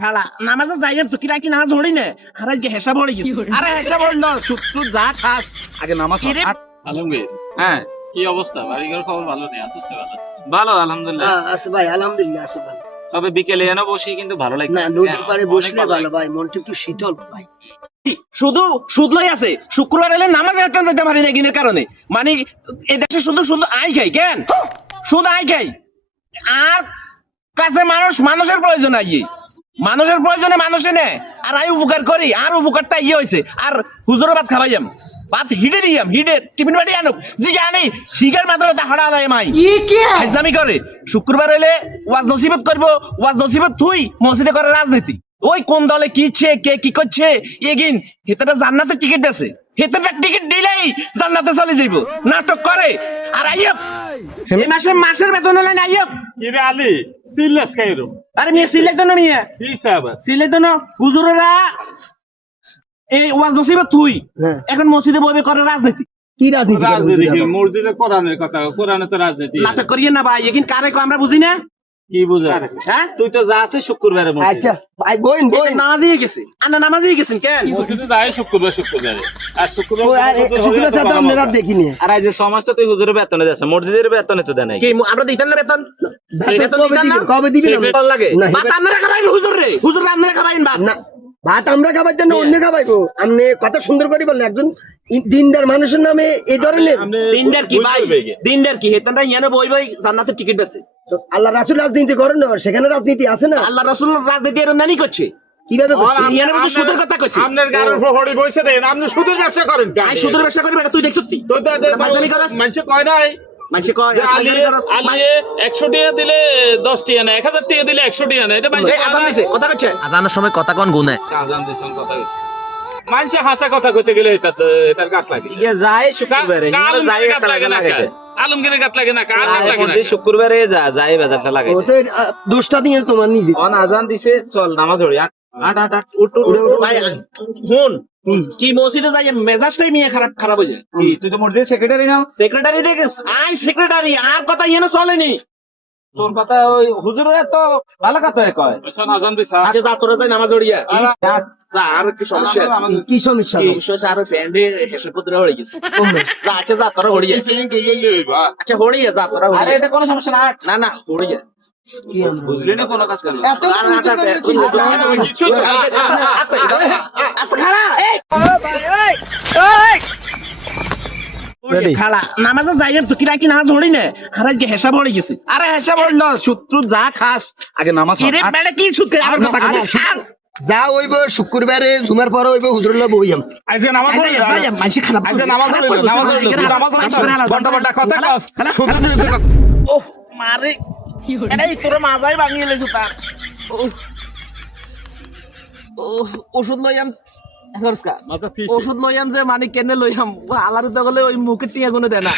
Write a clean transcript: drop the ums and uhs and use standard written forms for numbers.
খালা নামাজে যাইয়ে তো কিরা কি নামাজ হড়ি না আর আজকে হেসা পড়ে গেছে। আরে হেসে বলল শুধু যা খাস আগে নামাজ কিরে? আলমগীর, হ্যাঁ কি অবস্থা? বাড়িঘর খবর ভালো নেই, আসুস ভালো? ভালো আলহামদুলিল্লাহ। আছে ভাই, আলহামদুলিল্লাহ আছে ভালো। তবে বিকেলে এনে বসি কিন্তু ভালো লাগে না, নদীর পাড়ে বসলে ভালো ভাই, মনটা একটু শীতল ভাই। শুধু সুদ লই আছে, শুক্রবার এলে নামাজে একজন যেতে পারি না কিনের কারণে। মানে এই দেশে শুধু শুধু আই খাই কেন, শুধু আই খাই। আর কাছে মানুষের প্রয়োজন আই, মানুষের প্রয়োজনে মানুষে নেয় আর আই উপকার করি। আর উপকারটা ইয়ে হয়েছে আর হুজুরের ভাত খাবাইয়াম, ভাত হিটে দিয়াম, হিটে টিফিন বাড়ি আনুক জি জানি শিখের মাত্রা হড়া যায় মাই ইসলামি করে। শুক্রবার এলে ওয়াজ নসিবত করবো, ওয়াজ নসিবত থুই মসজিদে করে রাজনীতি। ওই কোন দলে কিছে কে কি করছে এগিন হেতাটা জান্নাতের টিকিট বেছে, হেতাটা টিকিট দিলেই জান্নাতে চলে যাইব। নাটক করে আর আইয়ক এই মাসের বেতন হলে না আইয়ক। কিরে আলী, সিল্লাস খাইরো আরে মেয়ে সিলেট তো না মেয়ে কি সাহেব? সিলেট তো না হুজুরেরা এই ওয়াজ নসিবত থুই হ্যাঁ। এখন মসজিদে বইবে করে রাজনীতি। কি রাজনীতি করে রাজনীতি হুজুর কি? আবার? মসজিদে কোরআনের কথা, কোরআনে তো রাজনীতি। নাটক করিয়ে না ভাই, এগিন কারে কো আমরা বুঝি না। কি বুঝা? হ্যাঁ তুই তো যা আছে শুক্রবারে মসজিদে। আচ্ছা ভাই, বইন বইন। নামাজি হয়ে গেছে, আন্না নামাজি হয়ে গেছেন কেন? মসজিদে যায় শুক্রবারে আর শুক্রবার শুক্রবার সাথে আপনারা দেখিনি। আর এই যে সমাজ তো তুই হুজুরের বেতনে যাচ্ছে, মসজিদের বেতনে তো দেয় নাই। কি আমরা দিতেন না বেতন? বেতন কবে দিতেন না? দিবেন? কবে দিবেন? বেতন লাগে না, ভাত আপনারা খাবাইন হুজুর রে, হুজুর আপনারা খাবাইন ভাত। না, ভাত আমরা খাবাইতেন না, অন্য খাবাইবো। আপনি কথা সুন্দর করে বললেন, একজন দিনদার মানুষের নামে এই ধরনের। দিনদার কি ভাই, দিনদার কি হেতনটা ইয়ানে বই বই জান্নাতের টিকিট বেছে। তো আল্লাহ রাসূল রাজনীতি করেন না, সেখানে রাজনীতি আছে না? আল্লাহ রাসূল রাজনীতি এর নানি করছে, কিভাবে করছে? ইয়ানে বলছে সুদের কথা কইছে। আপনার গাড়ির হড়ি বইছে দেন, আপনি সুদের ব্যবসা করেন। আই সুদের ব্যবসা করি বেটা, তুই দেখছ তুই মাইজানি করস, মানুষ কয় নাই মানসে কয় মাইজানি করস। 100 টাকা দিলে 10 টাকা না, 1000 টাকা দিলে 100 টাকা না, এটা এই আজান দিছে কথা কইছে, আজানের সময় কথা কোন গুনে আজান দিছেন কথা কইছে। মানুষে হাসা কথা কইতে গেলে এটার গাত লাগে। ইয়ে যায় শুক্রবারে, হিয়ারে যায় আলমগীরের গাত একটা লাগে না, লাগাইতে। আলমগীরের গাত লাগে না, কার গাত লাগে না? মসজিদ শুক্রবারে যায় বাজারটা ও লাগাইতে। তো দোষটা নিয়ে তোমার নিজে। অন আজান দিছে, চল নামাজ পড়ি। আট আট আট উঠ উঠ উঠ। ভাই হুন কি মসজিদে যাই মেজাজটাই মিয়া খারাপ হয়ে যায়। কি তুই তো মসজিদের সেক্রেটারি নাও? সেক্রেটারি দেখে আই সেক্রেটারি আর কথা ইয়ানে চলেনি। তোর কথা ওই হুজুরের তো ভালো কথা কয়। শোন, আজান দিছে। আচ্ছা যা তোরা যাই নামাজ পড়িয়া যা, আর কি সমস্যা আছে? কি সমস্যা? এই সমস্যা আছে, আর ফ্যান্ডে হেসে পুত্র হয়ে গেছে। যা আচ্ছা যা তোরা হড়িয়া, আচ্ছা হড়িয়া যা তোরা আরে হড়িয়া। এটা কোনো সমস্যা না। না না হড়িয়া বুঝলি না কোনো কাজ করলো। এত খালা নামাজে যাইয়ে তো কিরা কি নামাজ হড়ি না আর আজকে হেসা পড়ে গেছে। আরে হেসে বলল শুধু যা খাস আগে নামাজ পড়। কিরে বেটা কি ছুটকে আমার কথা কাছে ছাড়। যা হইব শুক্রবারে জুমার পরে হইব হুজুরুল্লাহ বইয়াম। আজকে নামাজ পড়ি না। মানসি খারাপ আজকে নামাজ পড়ি না, নামাজ পড়ি না, নামাজ পড়ি না। ঘন্টা ঘন্টা কথা কস। শুধু ও মারে এটাই তোর মাজাই ভাঙিয়ে লেছো তার। ও ওষুধ লইয়াম ফরস্কা, মাথা ফিসে। ওষুধ লইয়াম যে মানে কেনে লইয়াম আলারু তো গলে ওই মুখের টিয়া গুনে দেয় না।